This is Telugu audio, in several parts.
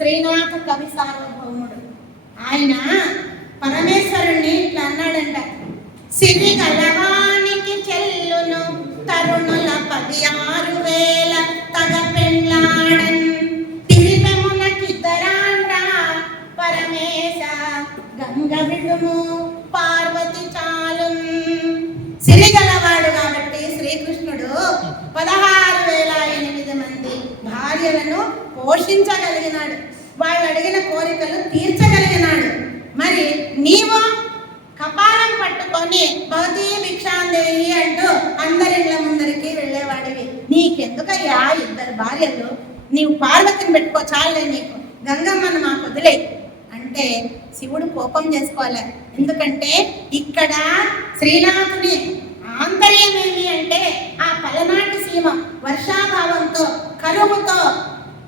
శ్రీనాథ కవి సార్వభౌముడు. ఆయన పరమేశ్వరుణ్ణి ఇట్లా అన్నాడంట. సిరి గలవానికి చెల్లును తరుణుల పది ఆరు వేల తగ పెండ్లాడన్. తిరిపెమునకిద్దరాండ్రా పరమేశ గంగ విడుము పార్వతి చాలు సిరి గలవాడు కాబట్టి శ్రీకృష్ణుడు పదహారు భార్యలను పోషించగలిగినాడు. వాళ్ళు అడిగిన కోరికలు తీర్చగలిగినాడు. మరి నీవు కపాలం పట్టుకొని భవతీ భిక్షాందేవి అంటూ అందరి ఇళ్ళ ముందరికి వెళ్ళేవాడివి. నీకెందుకయ్యా ఇద్దరు భార్యలు? నీవు పార్వతిని పెట్టుకో చాలే నీకు. గంగమ్మను మాకు వదిలే. అంటే శివుడు కోపం చేసుకోవాలి ఎందుకంటే ఇక్కడ శ్రీనాథుని ఆంతర్యం ఏమి అంటే ఆ పలనాటి సీమ వర్షాభావంతో కరువుతో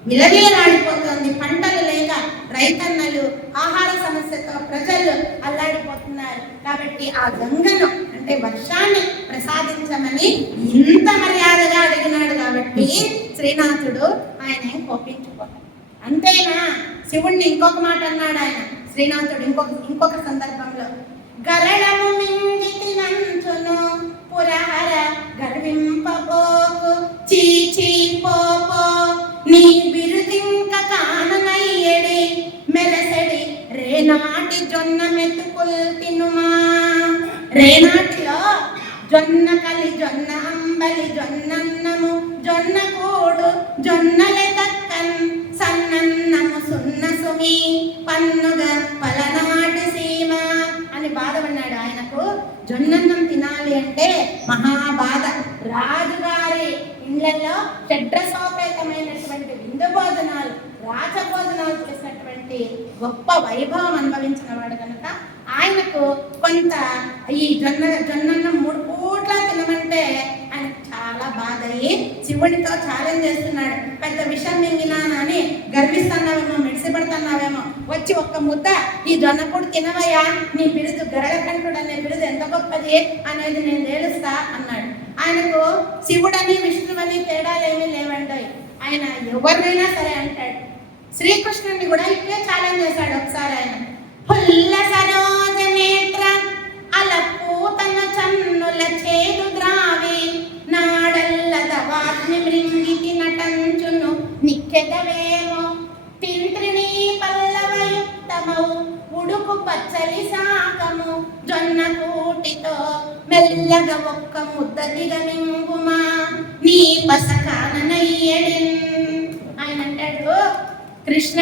విలవీలాడిపోతుంది పంటలు లేక రైతన్నలు ఆహార సమస్యతో ప్రజలు అల్లాడిపోతున్నారు. కాబట్టి ఆ గంగను అంటే వర్షాన్ని ప్రసాదించమని ఇంత మర్యాదగా అడిగినాడు కాబట్టి శ్రీనాథుడు ఆయన ఏం అంతేనా? శివుణ్ణి ఇంకొక మాట అన్నాడు ఆయన. శ్రీనాథుడు ఇంకొక ఇంకొక సందర్భంలో గరళము మింగితి నంచును పురహర గర్వింపబోకు చీచీ పోపో నీ బిరుదింక కాననయ్యడి మెలసడి రేనాటి జొన్న మెతుకుల్ తినుమా. రేనాటిలో జొన్న కలి జొన్న అంబలి జొన్నన్నము జొన్న కూడు జొన్నలే దక్కన్ సన్నన్నము సున్న సుమి పన్నుగ పలనాటి సీమ అని బాధపడినాడు ఆయనకు జొన్నన్నం తినాలి మహాబాధ. మహా బాధ రాజుగారి ఇళ్ళలో షడ్రసోపేతమైనటువంటి విందు భోజనాలు రాజభోజనాలు చేసినటువంటి గొప్ప వైభవం అనుభవించిన వాడు కనుక ఆయనకు కొంత ఈ జొన్న జొన్నన్న మూడు పూట్ల తినమంటే ఆయన శివుడితో ఛాలెంజ్ చేస్తున్నాడు. పెద్ద విషం మింగినానని గర్విస్తున్నావేమో మెడిసిపడుతున్నావేమో వచ్చి ఒక్క ముద్ద ఈ జొన్నకుడు తినవయ్యా నీ బిరుదు గరళకంఠుడు అనే బిరుదు ఎంత గొప్పది? అనేది నేను తేలుస్తా అన్నాడు. ఆయనకు శివుడని విష్ణువని తేడాలేమీ లేవండోయ్. ఆయన ఎవరినైనా సరే అంటాడు. శ్రీకృష్ణుడిని కూడా ఇట్లే ఛాలెంజ్ చేశాడు ఒకసారి ఆయన. హుల్ల సరోజ నేత్ర అలపూతన చన్నుల చేదు ద్రావి నాడల్లద వాగ్ని మృంగికి నటంచును. నిక్కెటవేమో తింత్రిని పల్లవయుక్తమౌ. ఉడుకు పచ్చలి సాకము జొన్న కూటితో మెల్లగా ఒక్క ముద్ద దిగమింగుమా నీ పసకాననయ్యడిన్ ఆయన అంటాడు కృష్ణ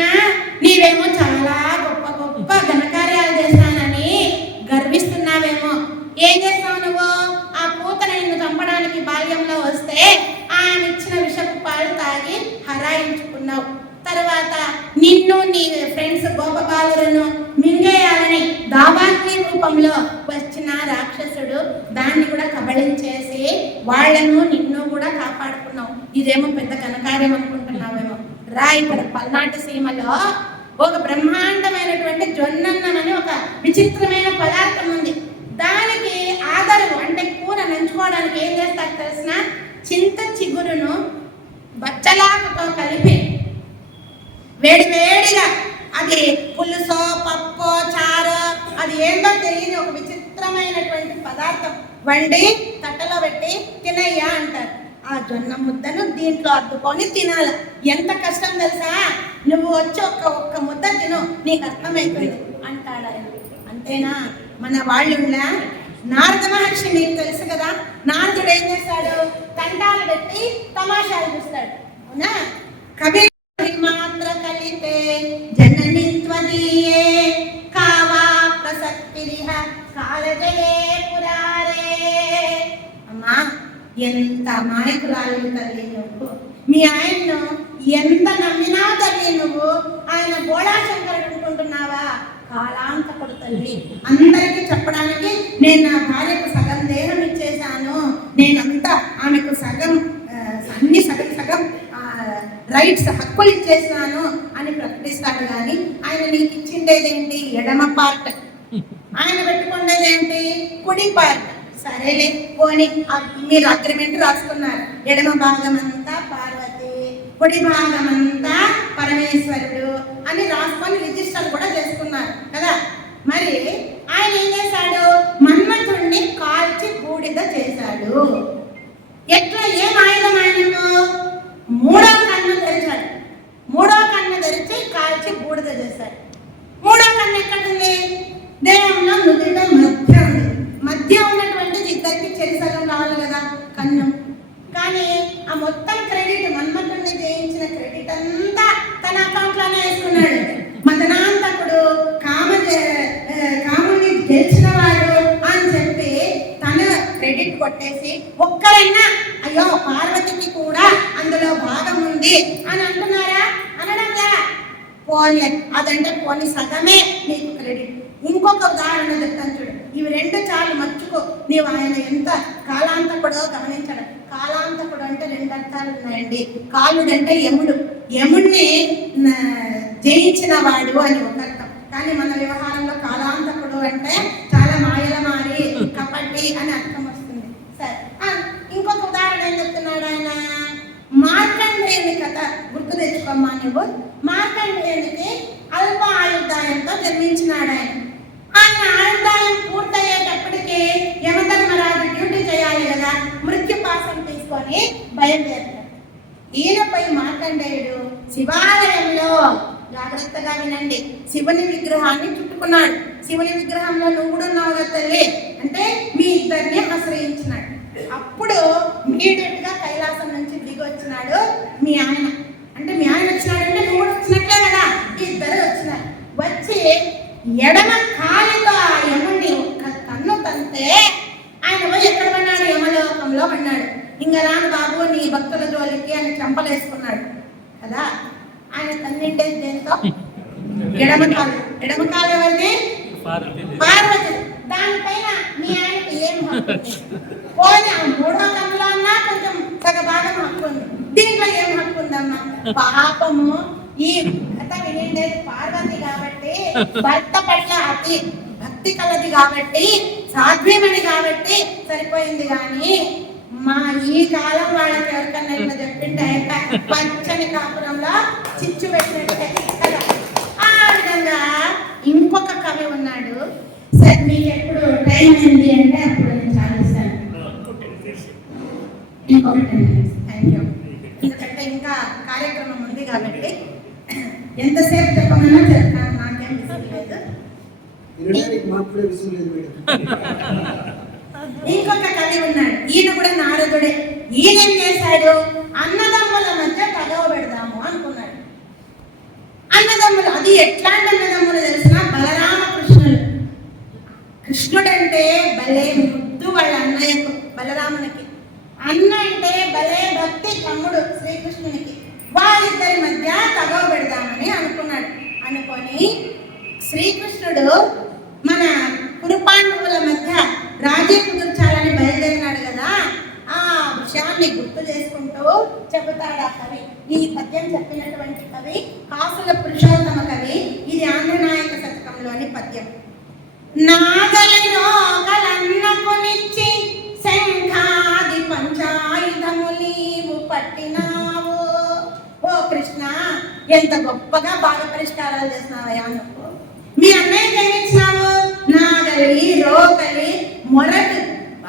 నీవేమో చాలా గొప్ప గొప్ప ఘనకార్యాలు చేస్తానని గర్విస్తున్నావేమో. ఏం చేస్తావు నువ్వు? చంపడానికి బాల్యంలో వస్తే ఆయన ఇచ్చిన విషపు పాలు తాగి హరాయించుకున్నావు. తర్వాత నిన్ను నీ ఫ్రెండ్స్ గోపబాలులను మింగేయాలని దావాగ్ని రూపంలో వచ్చిన రాక్షసుడు దాన్ని కూడా కబళించేసి వాళ్ళను నిన్ను కూడా కాపాడుకున్నావు. ఇదేమో పెద్ద కనకార్యం అనుకుంటున్నావేమో. రా ఇక్కడ పల్నాటి సీమలో ఒక బ్రహ్మాండమైనటువంటి జొన్నన్నం అని ఒక విచిత్రమైన పదార్థం ఉంది దానికి ఆధారం అంటే కూర నంచుకోవడానికి ఏం చేస్తారు తెలిసిన చింత చిగురును బచ్చలాకతో కలిపి. వేడి వేడిగా. అది పులుసో పప్పో చారో అది ఏందో తెలియని ఒక విచిత్రమైనటువంటి పదార్థం వండి తట్టలో పెట్టి తినయ్యా అంటారు. ఆ జొన్న ముద్దను దీంట్లో అద్దుకొని తినాలి. ఎంత కష్టం తెలుసా? నువ్వు వచ్చి ఒక్క ఒక్క ముద్ద తిను. నీకు అర్థమైపోయింది అంటాడు ఆయన. అంతేనా? మన వాళ్ళులా నారద మహర్షి మీకు తెలుసు కదా నారదుడు ఏం చేస్తాడు? కంటాలు పెట్టి తమాషాలు చూస్తాడు. అవునా? కబీర్ మాత్ర కలిపే జననిత్వదీయే కావా ప్రసక్తిరిహ కాలజయే పురారే. అమ్మా ఎంత మాయకురాలు తల్లి నువ్వు. మీ ఆయన్ను ఎంత నమ్మినా తల్లి నువ్వు ఆయన బోళా శంకరుడు అనుకుంటున్నావా? కాలాంతకుడు తల్లి. అందరికీ చెప్పడానికి నేను నా భార్యకు సగం దేహం ఇచ్చేశాను. నేనంతా ఆమెకు సగం అన్ని సగం సగం రైట్స్ హక్కులు ఇచ్చేసాను అని ప్రకటిస్తాడు కానీ ఆయన నీకు ఇచ్చిండేదేంటి? ఎడమ పార్ట్ ఆయన పెట్టుకున్నదేంటి? ఏంటి కుడి పార్ట్ సరేలే పోని మీరు అగ్రిమెంట్ రాసుకున్నారు. ఎడమ భాగం అంతా పార్వతి. కుడి భాగం అంతా పరమేశ్వరుడు అని రాసుకొని రిజిస్టర్ కూడా చేసుకున్నారు కదా? మరి ఆయన ఏం చేశాడు? మన్మథుణ్ణి కాల్చి బూడిద చేశాడు. ఎట్లా? ఏం ఆయుధం ఆయనకు? మూడో కన్ను తెరిచాడు. మూడో కన్ను తెరిచి కాల్చి బూడిద చేశాడు. మూడో కన్ను ఎక్కడుంది? దేహంలో నుదుట మధ్య ఉంది. మధ్య ఉన్నటువంటిది ఇద్దరికి చెరిసగం రావాలి కదా కన్ను. కానీ ఆ మొత్తం క్రెడిట్ మన్మథుడిని జయించిన క్రెడిట్ అంతా తన అకౌంట్లోనే వేసుకున్నాడు మదనాంతకుడు కామ కాముని గెలిచిన వాడు అని చెప్పి తన క్రెడిట్ కొట్టేసి ఒక్కరైనా అయ్యో పార్వతికి కూడా అందులో భాగం ఉంది అని అంటున్నారా? అనడంలా పోనీ అదంటే పోనీ సగమే నీకు క్రెడిట్. ఇంకొక ఉదాహరణ చెప్తాను చూడు. ఇవి రెండు చాలు మర్చుకో నీవు ఆయన ఎంత కాలాంతకుడో గమనించడం. కాలాంతకుడు అంటే రెండు అర్థాలు ఉన్నాయండి కాలుడు అంటే యముడు యముడిని జయించిన వాడు అని ఒక అర్థం కానీ మన వ్యవహారంలో కాలాంతకుడు అంటే చాలా మాయల మారి కపట్టి అని అర్థం వస్తుంది. సరే. ఆ, ఇంకొక ఉదాహరణ ఏం చెప్తున్నాడు ఆయన? మార్కండేయుని కథ గుర్తు తెచ్చుకోమ్మా నువ్వు. మార్కండేయునికి అల్ప ఆయుర్దాయంతో జన్మించినాడు ఆయన. ఆయన ఆయుర్దాయం పూర్తయ్యేటప్పటికి యమధర్మరాజు డ్యూటీ చేయాలి కదా. మృత్యు తీసుకొని బయలుదేరుతాడు. ఈయనపై మార్కండేయుడు శివాలయంలో జాగ్రత్తగా వినండి. శివుని విగ్రహాన్ని చుట్టుకున్నాడు. శివుని విగ్రహంలో నువ్వు కూడా ఉన్నావు కదా తల్లి? అంటే మీ ఇద్దరిని ఆశ్రయించినాడు. అప్పుడు మీడియట్గా కైలాసం నుంచి దిగి వచ్చినాడు మీ ఆయన. అంటే మీ ఆయన వచ్చినాడంటే నువ్వు కూడా వచ్చినట్లే కదా? ఈ ఇద్దరు వచ్చినారు. వచ్చి ఎడమ కాలితో ఆ యముని ఒక్క తంతే ఆయన ఎక్కడ పడినాడు? యమలోకంలో పడినాడు. ఇంకా రాను బాబు నీ భక్తుల జోలికి అని చంపలేసుకున్నాడు. కదా? ఆయన తన్నిండేది దేంతో ఎడమ కాలు ఎడమ కాలు ఎవరిది? పార్వతి దానిపైన మీ ఆయనకి ఏం? పోనీ ఆ మూడో కన్నులో అన్నా కొంచెం సగ భాగం హక్కు ఉంది. దీంట్లో ఏం హక్కు ఉందమ్మా? పాపము. ఈ కథ వినిండేది పార్వతి కాబట్టి భర్త పట్ల అతి భక్తి కలది కాబట్టి సాధ్యమని కాబట్టి సరిపోయింది కానీ మా ఈ కాలం వాళ్ళకి ఎవరికన్నా ఇట్లా చెప్పింటే పచ్చని కాపురంలో చిచ్చు పెట్టినట్టే కదా? ఆ విధంగా ఇంకొక కవి ఉన్నాడు. సార్ మీకు ఎప్పుడు టైం అయింది అంటే అప్పుడు నేను చాలిస్తాను ఇంకొక థ్యాంక్ యూ ఎందుకంటే ఇంకా కార్యక్రమం ఉంది కాబట్టి ఎంతసేపు చెప్పమన్నా చెప్తాను. నాకేం విసుగు లేదు. మాకు కూడా విసుగు లేదు మేడం. ఇంకొక కవి ఉన్నాడు. ఈయన కూడా నారదుడే. ఈయనేం చేశాడు? అన్నదమ్ముల మధ్య పగవ పెడదాము అనుకున్నాడు. అన్నదమ్ములు అది ఎట్లాంటి అన్నదమ్ములు తెలిసిన బలరామ కృష్ణుడు అంటే భలే ముద్దు వాళ్ళ అన్నయ్యకు బలరామునికి. అన్న అంటే భలే భక్తి తమ్ముడు శ్రీకృష్ణునికి. వాళ్ళిద్దరి మధ్య తగవ పెడదామని అనుకున్నాడు. అనుకొని శ్రీకృష్ణుడు మన కురుపాండవుల మధ్య రాజ్యం కుదుర్చాలని బయలుదేరినాడు కదా. ఆ విషయాన్ని గుర్తు చేసుకుంటూ చెబుతాడు ఆ కవి. ఈ పద్యం చెప్పినటువంటి కవి కాసుల పురుషోత్తమ కవి. ఇది ఆంధ్రనాయక శతకంలోని పద్యం. నాగలిలో కలన్నకునిచ్చి శంఖాది పంచాయుధము నీవు పట్టినావు. ఓ కృష్ణ ఎంత గొప్పగా బాగా పరిష్కారాలు చేస్తున్నావయ్యా నువ్వు. మీ అన్నయ్య ఏమి నాగలి రోకలి మొరటు.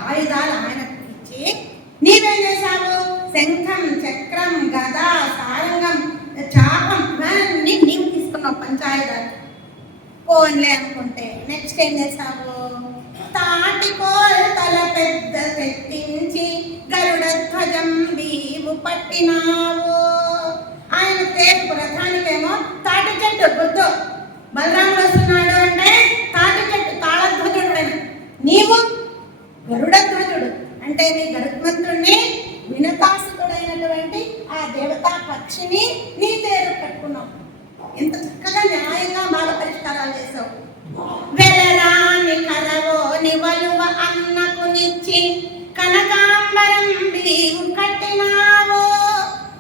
ఆయుధాలు ఆయనకు ఇచ్చి నీవేం చేశావు? శంఖం చక్రం గద సారంగం చాపం ఇవన్నీ నీవు తీసుకున్నావు పంచాయుధాలు. పోన్లే అనుకుంటే నెక్స్ట్ ఏం చేశావు? తాటికోల్ తల పెద్ద తెట్టించి గరుడ ధ్వజం వీవు పట్టినావు. ఆయన పేరు ప్రధానికేమో తాటి చెట్టు గుర్తు బలరాముడు వస్తున్నాడు అంటే నీవు గరుడధ్వజుడు అంటే నీ గరుత్మంతుడిని వినతాసుడైనటువంటి ఆ దేవతా పక్షిని నీ పేరు పెట్టుకున్నావు. ఎంత చక్కగా న్యాయంగా మాల పరిష్కారాలు చేసావు వెలరాని కలవో నివలువ అన్నకు నిచ్చి కనకాంబరం నీవు కట్టినావో.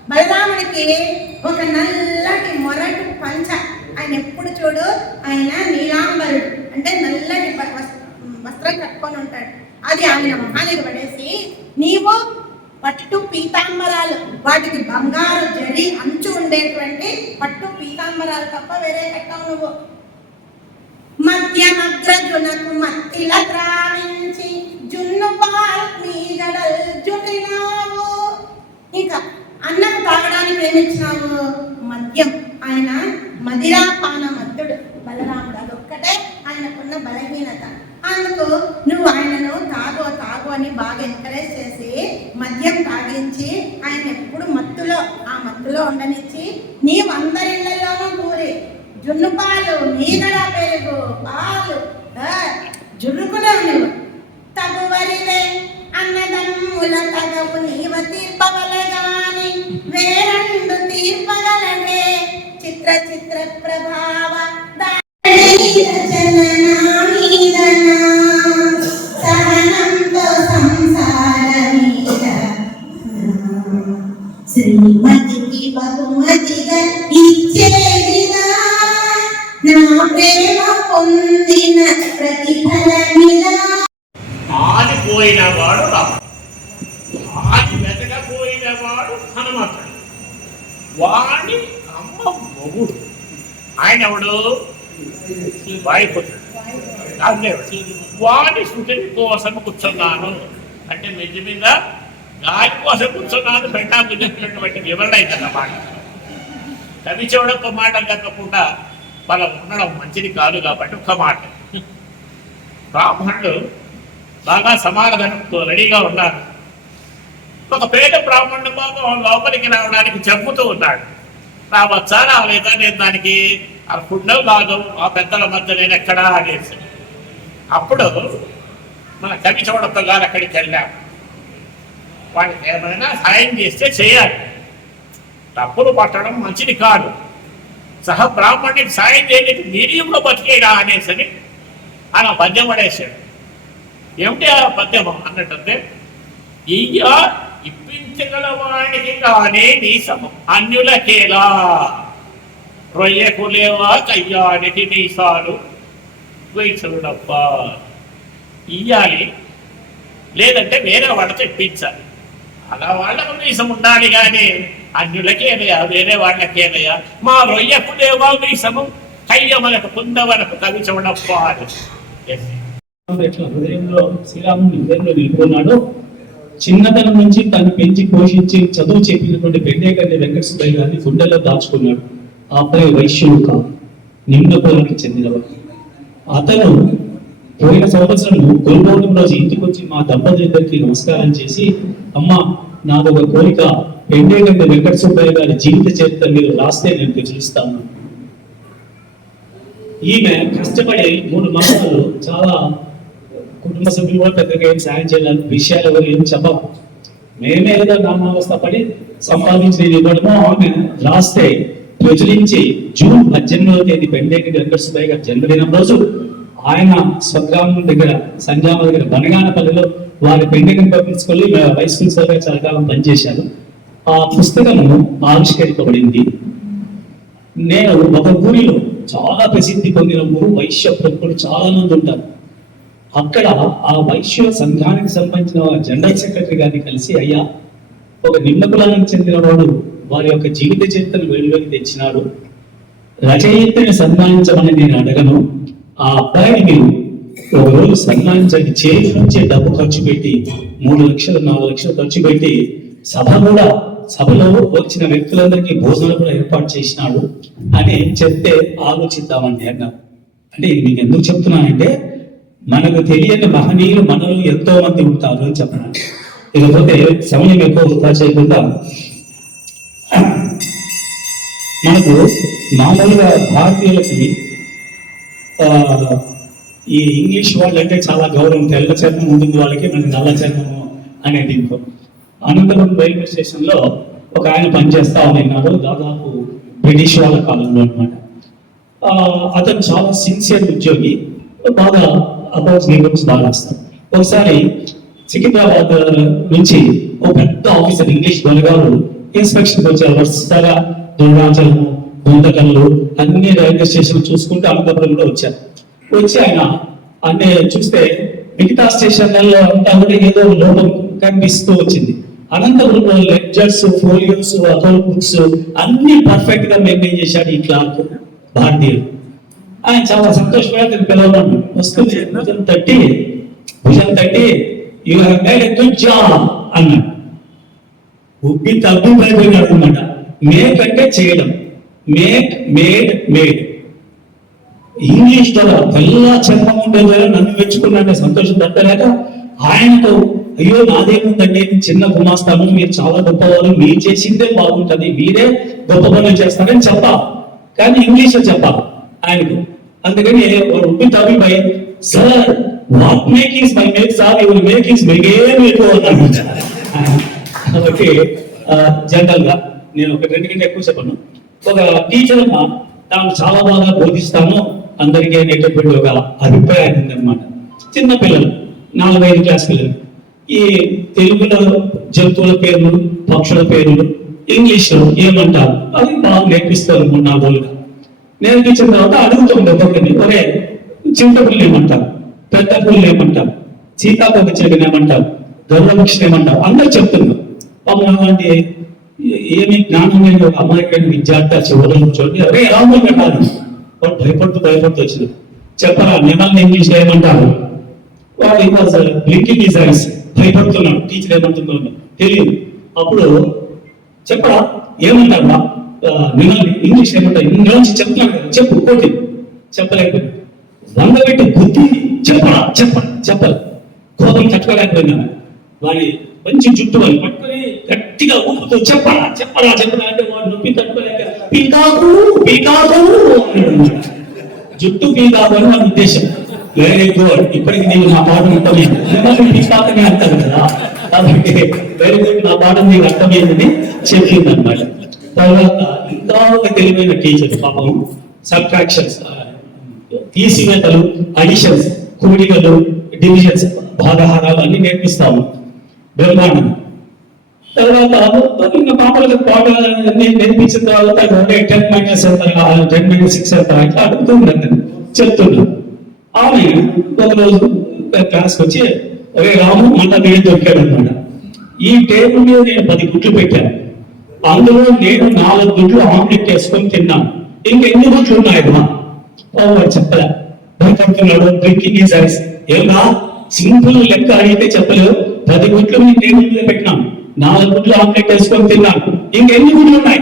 బలరాముడికి ఒక నల్లటి మొరటి పంచ. ఆయన ఎప్పుడు చూడు? ఆయన నీలాంబరుడు. అంటే నల్లటి వస్త్రం వస్త్రం కట్టుకొని ఉంటాడు. అది ఆయన మొహానికి పడేసి నీవు పట్టు పీతాంబరాలు వాటికి బంగారు జరి అంచు ఉండేటువంటి పట్టు పీతాంబరాలు తప్ప వేరే కట్టవు నువ్వు. మధ్యమగ్రజునకు మత్తిల త్రావించి జున్ను పాల్ మీగడల్ జుటినావు. ఇంకా అన్నం తాగడానికి ప్రేమించినావు మద్యం. ఆయన మదిరాపాన మద్దుడు బలరాముడు. అదొక్కటే ఆయనకున్న బలహీనత. అందుకు నువ్వు ఆయనను తాగో తాగో అని బాగా ఎంకరేజ్ చేసి మద్యం తాగించి ఆయన ఎప్పుడు మత్తులో ఆ మత్తులో ఉండనిచ్చి నీవు అందరిళ్ళలోనూ పూరి జున్ను పాలు పెరుగు పాలు. జురుకులో నువ్వు. తగువరివే అన్నదమ్ముల తగవు నీవ తీర్పవలగాని వేరండు తీర్పగలనే చిత్ర చిత్ర ప్రభావ కోసం కూర్చున్నాను. అంటే మెజ్జి మీద గాలి కోసం కూర్చున్నాను పెట్టా చెప్పినటువంటి వివరణ అయిందన్నమాట కవి చెవుడు ఒక మాట కాకుండా వాళ్ళ ఉండడం మంచిది కాదు కాబట్టి ఒక్క మాట. బ్రాహ్మణుడు బాగా సమాధానంతో రెడీగా ఉన్నారు ఒక పేద బ్రాహ్మణుడు బాబు లోపలికి రావడానికి చెప్పుతూ ఉన్నాడు. రావచ్చా రాలేదా నేను దానికి ఆ కుండ భాగం ఆ పెద్దల మధ్య నేను ఎక్కడా అనేసి అప్పుడు మన కవి చోడప్ప గారు అక్కడికి వెళ్ళాం వాళ్ళకి ఏమైనా సాయం చేస్తే చేయాలి. తప్పులు పట్టడం మంచిది కాదు. సహ బ్రాహ్మణుడికి సాయం చేయడానికి మీడియంలో బతికేడా అనేసి ఆయన పద్యం పడేశాడు. ఏమిటి ఆ పద్యం అన్నట్టుంటే ఇయ్య ఇప్పించగల వాడికి కానీ నీసము అన్యులకేలా? రొయ్యకు లేవా కయ్యానికి నీసాలు? వేసుడబ్బా ఇయ్యాలి. లేదంటే వేరే వాళ్ళతో ఇప్పించాలి అలా వాళ్ళకు మీసం ఉండాలి కానీ అన్యులకేనయా వేరే వాళ్ళకేనయా మా రొయ్యకు లేవా మీసము. కయ్య మనకు కుందవనకు కవి చూడప్ప హృదయంలో శ్రీరాముని హృదయంలో నిలుపుకున్నాడో. చిన్నతనం నుంచి తను పెంచి పోషించి చదువు చెప్పినటువంటి పెండేకల్లి వెంకట సుబ్బయ్య గారిని గుండెల్లో దాచుకున్నాడు. ఆ అబ్బాయి వైశ్యుడు కాదు. నిమ్నపురానికి చెందినవాడు. అతను పోయిన సంవత్సరం గురుపౌర్ణమి రోజు ఇంటికి వచ్చి మా దంపతులిద్దరికి నమస్కారం చేసి అమ్మ నాదొక కోరిక. పెండేగంటి వెంకట సుబ్బయ్య గారి జీవిత చరిత్ర మీరు రాస్తే నేను ప్రచురిస్తాను ఈమె కష్టపడి మూడు మాసాలు చాలా కుటుంబ సభ్యులు కూడా పెద్దగా ఏం సాయం చేయాలని విషయాలు ఎవరు ఏం చెప్పవు మేమే ఏదో నామావస్థ పడి సంపాదించి ఇవ్వడము ఆమె రాస్తే ప్రచురించి జూన్ పద్దెనిమిదవ తేదీ పెండేకి వెంకట సుబ్బయ్య గారి జన్మదినం రోజు ఆయన స్వగ్రామం దగ్గర సంజామ దగ్గర బనగానపల్లిలో వారి పెండేకి పంపించుకొని స్కూల్ వైస్ ప్రిన్సిపల్గా చాలా కాలం ఆ పుస్తకము ఆవిష్కరింపబడింది. నేను ఒక ఊరిలో చాలా ప్రసిద్ధి పొందిన ఊరు వైశ్య ప్రముఖులు చాలా మంది ఉంటారు. అక్కడ ఆ వైశ్య సంఘానికి సంబంధించిన జనరల్ సెక్రటరీ గారిని కలిసి అయ్యా ఒక నిమ్న కులానికి చెందిన వాడు వారి యొక్క జీవిత చరిత్రను వెలుగులోకి తెచ్చినాడు. రచయితని సన్మానించమని నేను అడగను. ఆ అబ్బాయిని మీరు ఒక రోజు సన్మానించండి చేతి నుంచి డబ్బు ఖర్చు పెట్టి మూడు లక్షలు నాలుగు లక్షలు ఖర్చు పెట్టి సభ కూడా సభలో వచ్చిన వ్యక్తులందరికీ భోజనాలు కూడా ఏర్పాటు చేసినాడు. అని చెప్తే ఆలోచిద్దామండి అన్నారు అంటే మీకు ఎందుకు చెప్తున్నానంటే మనకు తెలియని మహనీయులు మనలో ఎంతో మంది ఉంటారు అని చెప్పడానికి. ఇకపోతే సమయం ఎక్కువ వృధా చేయకుండా మనకు మామూలుగా భారతీయులకి ఈ ఇంగ్లీష్ వాళ్ళంటే చాలా గౌరవం తెల్ల చర్మం ఉంటుంది వాళ్ళకి మనకి నల్ల చర్మము అనేది ఇంకో అనంతపురం రైల్వే స్టేషన్లో ఒక ఆయన పనిచేస్తా ఉన్నారు దాదాపు బ్రిటిష్ వాళ్ళ కాలంలో అనమాట అతను చాలా సిన్సియర్ ఉద్యోగి బాగా అకౌంట్స్ గేమ్స్ బాగా రాస్తాడు. ఒకసారి సికింద్రాబాద్ నుంచి ఒక పెద్ద ఆఫీసర్ ఇంగ్లీష్ దొరగారు ఇన్స్పెక్షన్కి వచ్చారు వరుసగా దుర్గాచలము గుంతకల్లు అన్ని రైల్వే స్టేషన్ చూసుకుంటే అనంతపురం కూడా వచ్చారు వచ్చి ఆయన అన్ని చూస్తే మిగతా స్టేషన్లలో అంతా కూడా ఏదో లోపం కనిపిస్తూ వచ్చింది. అనంతపురంలో లెక్చర్స్ ఫోలియోస్ అకౌంట్ బుక్స్ అన్ని పర్ఫెక్ట్గా మెయింటైన్ చేశాడు ఈ క్లార్క్ భారతీయుడు. ఆయన చాలా సంతోషంగా నేను పిలవమన్నాడు వస్తుంది. భుజం తట్టి భుజం తట్టి యూ మేడ్ గుడ్ జాబ్ అన్నాడు. ఉబ్బి తగ్గు పడిపోయినాడు అనమాట మేకంటే చేయడం. మేట్ మేడ్ మేడ్ ఇంగ్లీష్ ద్వారా తెల్ల చర్మం ఉండే ద్వారా నన్ను మెచ్చుకున్నానే సంతోషం తట్టలేక ఆయనతో అయ్యో నాదేముందండి నేను చిన్న గుమాస్తాను మీరు చాలా గొప్పవారు మీరు చేసిందే బాగుంటుంది మీరే గొప్ప పనులు చేస్తారని చెప్ప. కానీ ఇంగ్లీష్లో చెప్పా ఆయనకు. అందుకని వాడు తవి by sir what make is my make sir your make is మెగే ఎక్కువ అన్నాడు. కాబట్టి జనరల్గా నేను ఒక రెండు గంటలు ఎక్కువ చెప్పను. ఒక టీచర్ తాను చాలా బాగా బోధిస్తాను అందరికీ అనేటటువంటి ఒక అభిప్రాయం ఉందన్నమాట. చిన్న పిల్లలు నాలుగైదు క్లాస్ పిల్లలు. ఈ తెలుగులో జంతువుల పేర్లు పక్షుల పేర్లు ఇంగ్లీష్లో ఏమంటారు? అది బాగా నేర్పిస్తారు మూడు నాలుగు రోజులుగా నేర్పించిన తర్వాత అడుగుతుంది ఒక్కొక్కరిని ఒరే చింతపుల్ని ఏమంటారు? పెద్ద పుల్ని ఏమంటారు? సీతాపతి చెవిని ఏమంటారు? గౌరవక్షణ ఏమంటారు? అందరు చెప్తున్నారు. పాపం అలాంటి ఏమి జ్ఞానం లేని ఒక అమాయకమైన విద్యార్థి ఆ చివరిలో కూర్చోండి అరే రాములు పెట్టాలి వాడు భయపడుతూ భయపడుతూ వచ్చింది. చెప్పరా మిమ్మల్ని ఇంగ్లీష్లో ఏమంటారు? వాడు వాజ్ బ్లింకింగ్ ఈజ్ ఐస్ భయపడుతున్నాడు టీచర్ ఏమంటుందో తెలియదు. అప్పుడు చెప్పరా ఏమంటారు బా మిమ్మల్ని ఇంగ్లీష్ ఏమంటారు? ఇంగ్లీష్ చెప్తున్నాడు చెప్పు కోటి చెప్పలేకపోయింది వంద పెట్టి బుద్ధి చెప్పరా చెప్ప చెప్పాలి కోపం తట్టుకోలేకపోయినా వాడి మంచి జుట్టు వాళ్ళు పట్టుకొని గట్టిగా ఊపుతూ చెప్పరా చెప్పరా చెప్పరా అంటే వాడు నొప్పి తట్టుకోలేక పీకాకు పీకాకు జుట్టు పీకాకు అని మన ఉద్దేశం. వెరీ గుడ్ ఇప్పటికి నీవు నా పాఠం అర్థమైంది మిమ్మల్ని పీకాకని అంటారు కదా. కాబట్టి వెరీ గుడ్ నా పాఠం నీకు అర్థమైందని చెప్పింది అనమాట తర్వాత ఇంకా ఒక తెలివైన టీచర్ పాపం సబ్ట్రాక్షన్స్ తీసివేతలు అడిషన్స్ కూడికలు డివిజన్స్ భాగహారాలు అన్ని నేర్పిస్తాము. బ్రహ్మాండం తర్వాత ఇంకా మామూలుగా పాట నేను నేర్పించిన తర్వాత టెన్ మైనస్ ఎంత టెన్ మైనస్ సిక్స్ ఎంత ఇట్లా అడుగుతుంది చెప్తున్నా. ఆమె ఒక రోజు క్లాస్కి వచ్చి అరే రాము మళ్ళా నేను దొరికాడు అనమాట ఈ టేబుల్ మీద నేను పది గుడ్లు పెట్టాను. అందులో నేను నాలుగు గుడ్లు ఆమ్లెట్ వేసుకొని తిన్నాను. ఇంకా ఎన్ని గుడ్లు ఉన్నాయి మా వాడు చెప్పలే. భయపడుతున్నాడు. Drinking his eyes. ఏమన్నా సింపుల్ లెక్క అడిగితే చెప్పలేదు పది గుడ్లు మీ టేబుల్ మీద పెట్టినాం. నాలుగు గుడ్లు ఆమ్లెట్ వేసుకొని తిన్నాం. ఇంకెన్ని గుడ్లు ఉన్నాయి?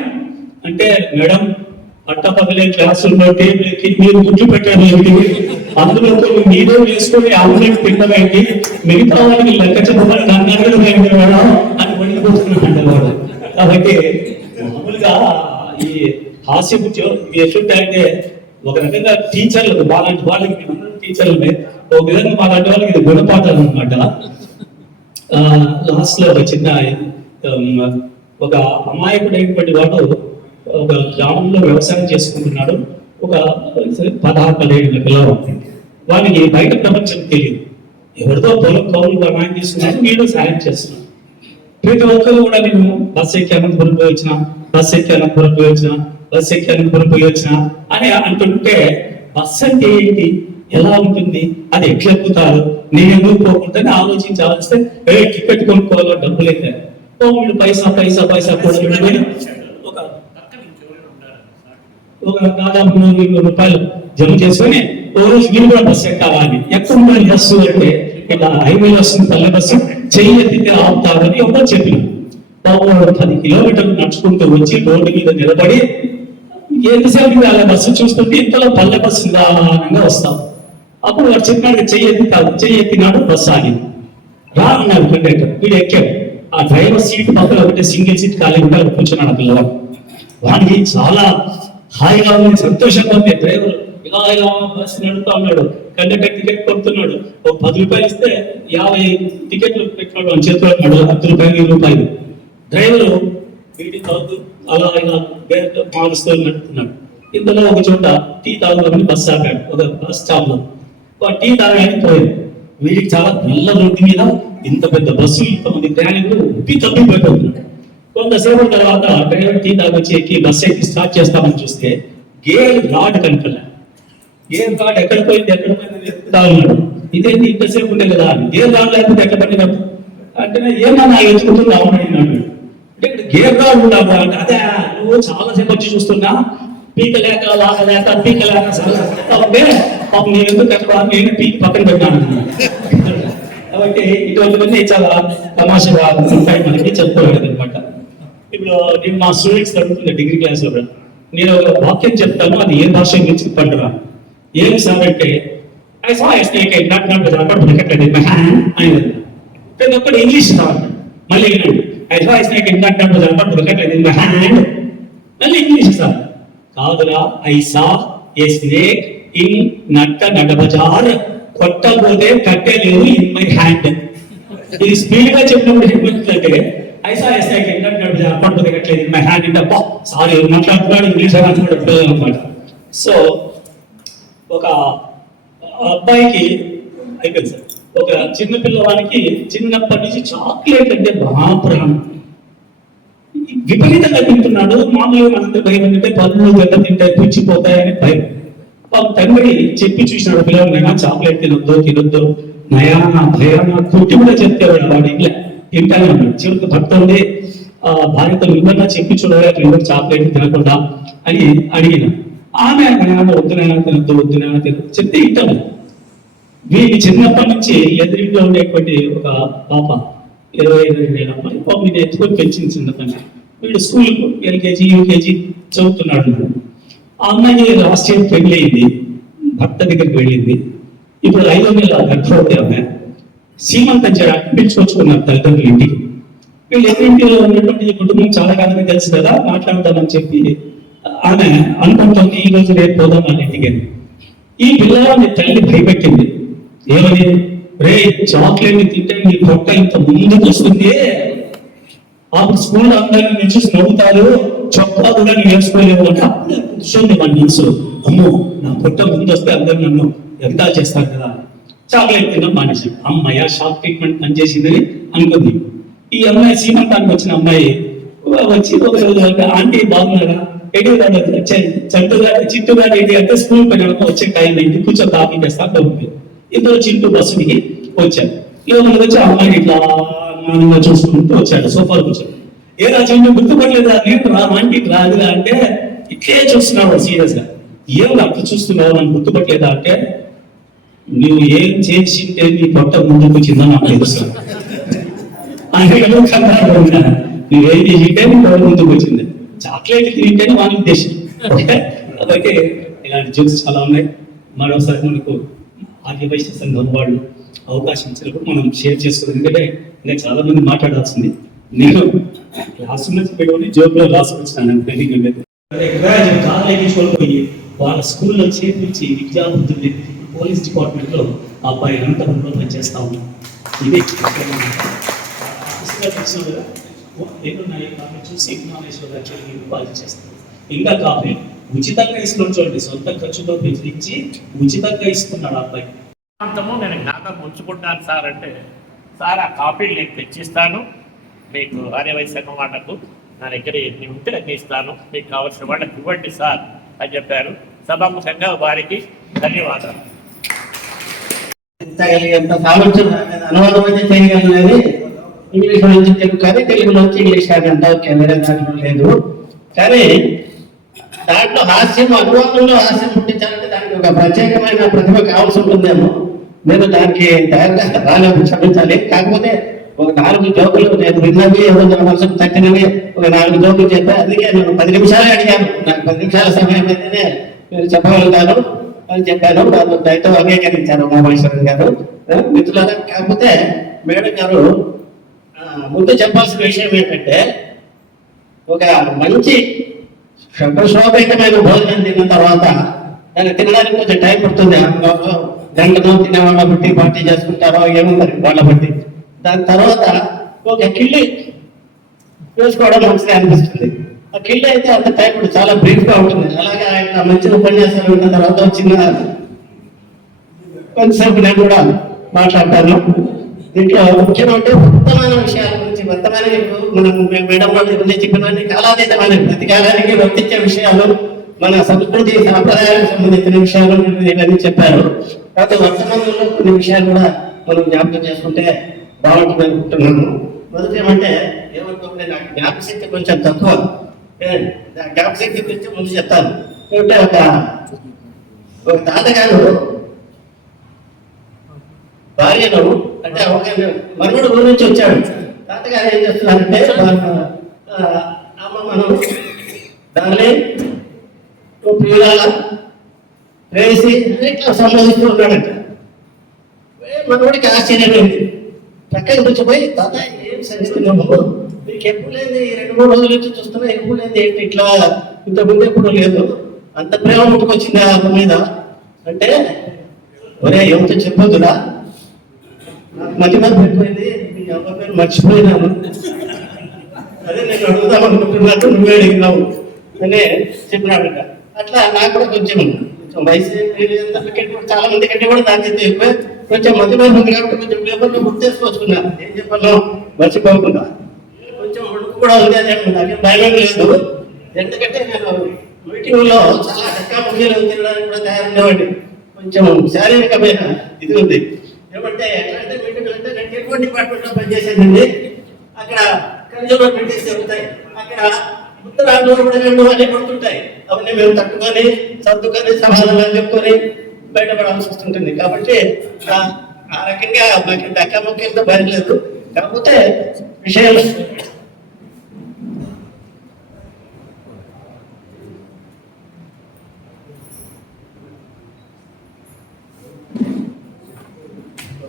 అంటే మేడం పట్టపగలే క్లాసుల్లో టేబుల్ ఎక్కి మీరు గుడ్లు పెట్టారు ఏంటి? అందులో కొన్ని మీరే వేసుకొని ఆమ్లెట్ తిన్నవేంటి మిగతా వాళ్ళకి లెక్క చెప్పమని నన్ను అడగడం ఏంటి మేడం? అని వండిపోతున్నాడు వాడు. కాబట్టి మామూలుగా ఈ హాస్యపు ఎట్లుంటే అంటే ఒక రకంగా టీచర్లు బాలాంటి వాళ్ళకి మేమందరం టీచర్లమే ఒక విధంగా మాలాంటి వాళ్ళకి ఇది గుణపాఠాలు అనమాట లాస్ట్లో ఒక చిన్న ఒక అమాయకుడైనటువంటి వాడు ఒక గ్రామంలో వ్యవసాయం చేసుకుంటున్నాడు. ఒక పదహారు పదిహేడు పిల్లలు వాడికి బయట ప్రపంచం తెలియదు. ఎవరితో పొలం కౌలు ఆయన తీసుకున్నాడు నేను సాయం చేస్తున్నాను ప్రతి ఒక్కరు కూడా నేను బస్సు ఎక్కి అనంతపురం పోయి వచ్చిన బస్ ఎక్కి అనంతపురం పోయి వచ్చిన బస్సు ఎక్కి అనంతపురం పోయి వచ్చిన అని అంటుంటే బస్సు అంటే ఏంటి? ఎలా ఉంటుంది అది ఎట్లా ఎక్కుతారు? నేను ఎందుకు పోకుండా ఆలోచించి ఆలోచిస్తే ఏ టికెట్ కొనుక్కోవాలో? డబ్బులు అయితే ఓ వీళ్ళు పైసా పైసా పైసా కూడా ఒక ఒక దాదాపు మూడు వేల రూపాయలు జమ చేసుకొని ఓ రోజు మీరు కూడా బస్సు ఎక్కాలా. అని ఎక్కడ ఉండాలి బస్సు అంటే? ఇలా హైవేలో వస్తుంది పల్లె బస్సు. చెయ్యి ఎత్తితే ఆపుతారని ఎవరో చెప్పిన బాబు వాడు పది కిలోమీటర్లు నడుచుకుంటూ వచ్చి రోడ్డు మీద నిలబడి ఎంతసేపు అలా బస్సు చూస్తుంటే ఇంతలో పల్లె బస్సు నిదానంగా వస్తాం. అప్పుడు వాడు చెప్పాడు చెయ్యి కాదు చెయ్యి ఎత్తినాడు బస్సు ఆగింది. రా అన్నాడు కండక్టర్ వీడు ఎక్కాడు. ఆ డ్రైవర్ సీట్ పక్కన ఒకటే సింగిల్ సీట్ ఖాళీ ఉంటే అక్కడ కూర్చున్నాడు ఆ పిల్లవాడు. వాడికి చాలా హాయిగా ఉంది సంతోషంగా ఉంది. డ్రైవర్ ఇలా ఇలా బస్ నడుపుతా ఉన్నాడు. కండక్టర్ టికెట్ కొడుతున్నాడు. ఒక పది రూపాయలు ఇస్తే యాభై టికెట్లు పెట్టినాడు అని చేతిలో ఉన్నాడు. పది రూపాయలు ఇరవై రూపాయలు. డ్రైవరు వీటి తాగుతూ అలా ఇలా మారుస్తూ నడుపుతున్నాడు. ఇందులో ఒక చోట టీ తాగుదామని బస్ ఆపాడు. ఒక బస్ స్టాప్లో టీ తాగడానికి పోయింది వీళ్ళకి చాలా నల్ల రోడ్డు మీద ఇంత పెద్ద బస్సు ఇంతమంది ప్రయాణికులు ఉప్పి తప్పిపోతుంది కొంతసేపు తర్వాత డ్రైవర్ టీ తాగొచ్చి ఎక్కి బస్సు ఎక్కి స్టార్ట్ చేస్తామని చూస్తే గేమ్ రాడ్ కనపడలే గేర్ గాడ్ ఎక్కడ పోయింది ఎక్కడ పోయింది వెతుకుతా ఉన్నాడు ఇదేంటి ఇంతసేపు ఉండే కదా గేమ్ గేర్ రాడ్ లేకపోతే ఎక్కడ పడింది అంటే ఏమన్నా ఎత్తుకుంటున్నావు అని అంటే ఇక్కడ గేర్ అంటే అదే నువ్వు చాలాసేపు వచ్చి చూస్తున్నా పీక లేక లాగ లేక పీక లేక చాలా ఉంటే పాపం నేను ఎందుకు ఎక్కడ నేను పీక్ పక్కన పెట్టాను. కాబట్టి ఇటువంటివన్నీ చాలా తమాషగా ఉంటాయి మనకి చెప్పుకోలేదు అనమాట ఇప్పుడు నేను మా స్టూడెంట్స్ అడుగుతున్నా డిగ్రీ క్లాస్లో నేను ఒక వాక్యం చెప్తాను అది ఏ భాష గురించి చెప్పంటారా ఏం సార్ అంటే I saw snake a knot knot about bracket in my hand అని ప్రతి ఒక్కడు ఇంగ్లీష్ రావాలి మళ్ళీ వినండి. I saw snake a knot knot about bracket in my hand మళ్ళీ ఇంగ్లీష్ సార్. కాదురా I saw a snake in నట్ట నడబజార్ కొట్టబోతే కట్టేలేదు ఇన్ మై హ్యాండ్ ఇది స్పీడ్గా చెప్పినప్పుడు ఏమంటుందంటే ఐసా ఐసా ఏంటంటే కట్టలేదు ఇన్ మై హ్యాండ్ అంటే అబ్బా సారీ మాట్లాడుతున్నాడు ఇంగ్లీష్ మాట్లాడుతున్నాడు అనమాట సో ఒక అబ్బాయికి అయిపోయింది సార్. ఒక చిన్న పిల్లవానికి చిన్నప్పటి నుంచి చాక్లెట్ అంటే మహాప్రాణం విపరీతంగా తింటున్నాడు. మామూలుగా మనందరి భయం ఏంటంటే పళ్ళు గడ్డ తింటాయి పుచ్చిపోతాయని భయం. వాళ్ళ తండ్రి చెప్పి చూసినాడు పిల్లలు చాక్లెట్ తినొద్దు తినొద్దు. నయాన భయాన కొట్టి కూడా చెప్పేవాడు వాడు ఇంట్లో. తింటానే ఉన్నాడు. చివరికి భర్త ఉండి ఆ భార్యతో నువ్వన్నా చెప్పి చూడాలి అట్లా ఎవరు చాక్లెట్ తినకుండా అని అడిగిన. ఆమె నయాన వద్దు నయాన తినొద్దు వద్దు నయాన తినొద్దు చెప్తే ఇంటాను వీడి చిన్నప్పటి నుంచి ఎదురింట్లో ఉండేటువంటి ఒక పాప ఇరవై ఐదు ఏళ్ళ అమ్మాయి పాప మీద ఎత్తుకొని పెంచింది చిన్నప్పటి వీడు స్కూల్ ఎల్కేజీ యూకేజీ చదువుతున్నాడు. ఆ అమ్మాయి లాస్ట్ ఇయర్ పెళ్ళి అయింది భర్త దగ్గరికి వెళ్ళింది ఇప్పుడు ఐదో నెల గర్భవతి అమ్మాయి సీమంతం చేయడానికి పిలుచుకొచ్చుకున్నారు తల్లిదండ్రులు ఇంటికి. వీళ్ళు ఎదురింటిలో ఉన్నటువంటి కుటుంబం చాలా కాలంగా తెలుసు కదా మాట్లాడదామని చెప్పి ఆమె అనుకుంటుంది ఈ రోజు రేపు పోదాం వాళ్ళ ఇంటికి ఈ పిల్లవాడిని తల్లి భయపెట్టింది. ఏమని? రే చాక్లెట్ తింటే నీ పొట్ట ఇంత ముందుకు వస్తుంది. అప్పుడు స్కూల్ అందరినీ నేను చూసి నవ్వుతారు. చొక్కా కూడా నేను వేసుకోలేవు అప్పుడే కూర్చొని మనసు అమ్మో నా పుట్ట ముందు వస్తే అందరు నన్ను ఎంత చేస్తారు కదా. చాక్లెట్ తిన్న మానేసి. అమ్మాయి షాక్ ట్రీట్మెంట్ పనిచేసిందని అనుకుంది. ఈ అమ్మాయి సీమంతానికి వచ్చిన అమ్మాయి వచ్చి ఒక రోజు ఆంటీ బాగున్నారా? ఎటు చంటుగా చిట్టుగా ఏంటి అంటే స్కూల్ పని వచ్చే టైం అయింది. కొంచెం కాఫీ చేస్తాను ఉంది ఇద్దరు చింటూ బస్సు దిగి వచ్చారు లోపల వచ్చి అమ్మాయిని ఇట్లా ఆనందంగా చూసుకుంటూ వచ్చాడు. సోఫాలో కూర్చొని. ఏ రాజ్యాంగం గుర్తుపడలేదా నీకు రా ఆంటీ రాదురా. అంటే ఇట్లే చూస్తున్నావు సీరియస్గా ఏం అట్లా చూస్తున్నావు? నన్ను గుర్తుపట్టలేదా? అంటే నువ్వు ఏం చేసింటే నీ పొట్ట ముందుకు వచ్చిందని నాకు తెలుస్తుంది ఆయన నువ్వేం చేసింటే నీ పొట్ట ముందుకు వచ్చింది. చాక్లెట్ తింటే వాని ఉద్దేశం. ఓకే? అలాగే ఇలాంటి జోక్స్ చాలా ఉన్నాయి. మరోసారి మనకు ఆర్య వైశ్య సంఘం వాళ్ళు అవకాశం ఇచ్చినప్పుడు మనం షేర్ చేసుకోవాలి. ఎందుకంటే ఇంకా చాలా మంది మాట్లాడాల్సింది. నేను క్లాస్ నుంచి పెట్టుకుని జోక్లో రాసుకొచ్చినాను గ్రాడ్యుయేట్ కాలేజీ పోయి వాళ్ళ స్కూల్లో చేర్పించి విద్యాబుద్ధుల్ని పోలీస్ డిపార్ట్మెంట్లో ఆ అబ్బాయి అనంతపురంలో పనిచేస్తా ఉన్నాం ఇది చూసి విఘ్నేశ్వర గారికి ఉపాధి చేస్తాం ఇంకా కాఫీ ఉచితంగా ఇస్తున్నాడు చూడండి సొంత ఖర్చుతో బెదిరించి ఉచితంగా ఇస్తున్నాడు ఆ అబ్బాయి. ప్రాంతము నేను జ్ఞాపకం ఉంచుకుంటాను సార్ అంటే సార్ ఆ కాపీలు నేను తెచ్చిస్తాను. మీకు ఆర్యవైశ్య మాటకు నా దగ్గర ఎన్ని ఉంటే అన్ని ఇస్తాను. మీకు కావలసిన వాళ్ళకి ఇవ్వండి సార్ అని చెప్పారు. సభాముఖంగా వారికి ధన్యవాదాలు. అనేది అనువాదం అయితే ఇంగ్లీష్ నుంచి తెలుగు కానీ తెలుగులో వచ్చి ఇంగ్లీష్ కానీ అంతా ఓకే వేరే దాంట్లో లేదు. కానీ దాంట్లో హాస్యం అనువాదంలో హాస్యం పుట్టించాలంటే దానికి ఒక ప్రత్యేకమైన ప్రతిభ కావాల్సి ఉంటుందేమో. నేను దానికి తయారుగా రాలేదు క్షమించాలి. కాకపోతే ఒక నాలుగు జోకులు నేను విన్నవి ఏదో నా మనసుకు తక్కినవి ఒక నాలుగు జోకులు చెప్పా. అందుకే నేను పది నిమిషాలే అడిగాను. నాకు పది నిమిషాల సమయం అయితేనే మీరు చెప్పగలుగుతాను అని చెప్పాను. నాకు దయతో అంగీకరించాను ఉమామహేశ్వరన్ గారు. ఆ, మిత్రులారా కాకపోతే మేడం గారు ఆ, ముందు చెప్పాల్సిన విషయం ఏంటంటే ఒక మంచి శోభేతమైన భోజనం తిన్న తర్వాత దాన్ని తినడానికి కొంచెం టైం పడుతుంది. గంటలో తినే వాళ్ళ బట్టి పార్టీ చేసుకుంటారో ఏమో మరి వాళ్ళ బట్టి. దాని తర్వాత ఒక కిళ్ళి చూసుకోవడం మంచిది అనిపిస్తుంది. ఆ కిళ్ళి అయితే అంత టైం చాలా బ్రీఫ్గా ఉంటుంది. అలాగే ఆయన మంచి ఉపన్యాసాలు ఉన్న తర్వాత వచ్చిన కొంతసేపు నేను కూడా మాట్లాడతాను. దీంట్లో ముఖ్యమంటే ఉత్తమైన విషయాల గురించి వర్తమాన మనం మేడం వాళ్ళు ఇవన్నీ చెప్పినవన్నీ కాలాతీతమైన ప్రతి కాలానికి వర్తించే విషయాలు మన సంస్కృతి సాంప్రదాయాలకు సంబంధించిన విషయాలు ఇవన్నీ చెప్పారు. కాకపోతే వర్తమానంలో కొన్ని విషయాలు కూడా మనం జ్ఞాపకం చేసుకుంటే బాగుంటుంది. అనుకుంటున్నాను మొదటి ఏమంటే ఏమనుకుంటే నాకు జ్ఞాపశక్తి కొంచెం తక్కువ. జ్ఞాపశక్తి గురించి ముందు చెప్తాను. అంటే ఒక ఒక తాతగారు భార్యను అంటే ఒక మనుడు ఊరి నుంచి వచ్చాడు. తాతగారు ఏం చేస్తున్నారంటే అమ్మ మనం దాన్ని ప్రియులాల వేసి ఇట్లా సంబోధిస్తూ ఉన్నాడంట. ఏ మనోడికి ఆశ్చర్యం చక్కగా కూర్చోపోయి తాత ఏం సంగతి మీకు ఎప్పుడు లేదు ఈ రెండు మూడు రోజుల నుంచి చూస్తున్నా ఎప్పుడు లేదు ఏంటి ఇట్లా ఇంత ఎప్పుడు లేదు? అంత ప్రేమ ముట్టుకొచ్చింది ఆ మీద? అంటే ఒరే ఎవరితో చెప్పొద్దురా. మతి మీద మధ్య పెట్టిపోయింది మీ అమ్మ పేరు మర్చిపోయినాను. అదే నేను అడుగుదాం అనుకుంటున్నాను నువ్వే అడిగినావు. అని చెప్పినాడు అట్లా నాకు కూడా కొంచెం కొంచెం వయసు చాలా మంది కంటే కూడా నాకైతే ఎక్కువ. కొంచెం మధ్య మధ్య ఉంది కాబట్టి కొంచెం పేపర్లో గుర్తేసుకొచ్చుకున్నా ఏం చెప్పాలో? మర్చిపోకుండా. కొంచెం ఉడుకు కూడా ఉంది అదే నాకేం భయం లేదు. ఎందుకంటే నేను మీటింగ్లో చాలా హక్కా ముఖ్యాలు తినడానికి కూడా తయారుండేవాడిని కొంచెం శారీరకమైన ఇది ఉంది. ఏమంటే ఎట్లా అంటే మీటింగ్ అంటే నేను టెలిఫోన్ డిపార్ట్మెంట్లో పనిచేసానండి అక్కడ కన్జ్యూమర్ మీటింగ్స్ జరుగుతాయి. అక్కడ ఉత్తరాలు కూడా రెండు అన్ని పడుతుంటాయి అవన్నీ మేము తట్టుకొని సర్దుకొని సమాధానాలు చెప్పుకొని బయటపడాల్సి వస్తుంటుంది. కాబట్టి ఆ- రకంగా మాకు దక్క ముఖ్యంతో కాకపోతే విషయం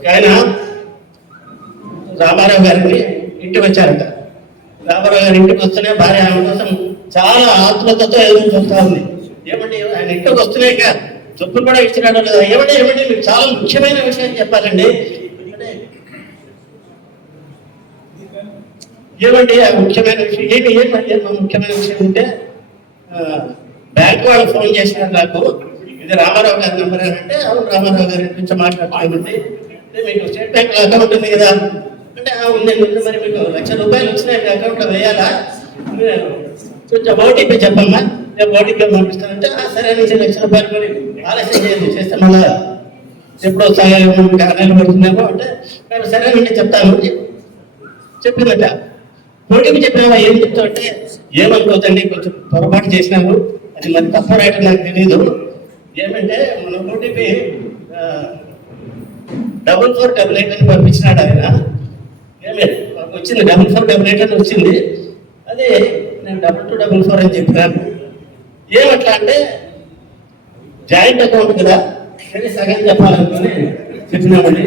ఆయన రామారావు గారిని ఇంటికి వచ్చారట. రామారావు గారి ఇంటికి వస్తేనే భార్య ఆమె కోసం చాలా ఆత్మతతో ఎదురు చూస్తా ఉంది. ఏమండి ఆయన ఇంటికి వస్తున్నాయి కదా చెప్పులు కూడా ఇచ్చినాడు లేదా ఏమిటి ఏమిటి మీకు చాలా ముఖ్యమైన విషయం చెప్పాలండి. ఏమండి ఆ ముఖ్యమైన విషయం? ఏమి ఏమండి ముఖ్యమైన విషయం అంటే బ్యాంక్ వాళ్ళు ఫోన్ చేసినారు నాకు. ఇది రామారావు గారి నెంబర్ అంటే అవును రామారావు గారి గురించి మాట్లాడుతుంది మీకు స్టేట్ బ్యాంక్ అకౌంట్ ఉంది కదా. అంటే ఉంది. మరి మీకు లక్ష రూపాయలు వచ్చినాయి అకౌంట్ అకౌంట్లో వేయాలా? కొంచెం ఓటీపీ చెప్పమ్మా. నేను ఓటీపీ పంపిస్తానంటే "ఆ, సరే నుంచి లక్ష రూపాయలు మరి ఆలస్యం చేయండి చేస్తే మళ్ళా ఎప్పుడు వస్తాయో మీకు ఆన్లైన్ పడుతుందేమో అంటే "నేను సరేనండి చెప్తాను చెప్పిందట. ఓటీపీ చెప్పినావా ఏం చెప్తావు అంటే ఏమనుకోదండి కొంచెం పొరపాటు చేసినాము అది మరి తప్పు రాయటం నాకు తెలియదు ఏమంటే మన OTP double four double eight అని పంపించినాడు ఆయన. ఏమే మాకు వచ్చింది డబుల్ ఫోర్ డబుల్ ఎయిట్ అని వచ్చింది. అదే నేను డబుల్ టూ డబుల్ ఫోర్ అని చెప్పినాను. ఏమట్లా అంటే జాయింట్ అకౌంట్ కదా. కానీ సగం చెప్పాలనుకుని చెప్పినామండి.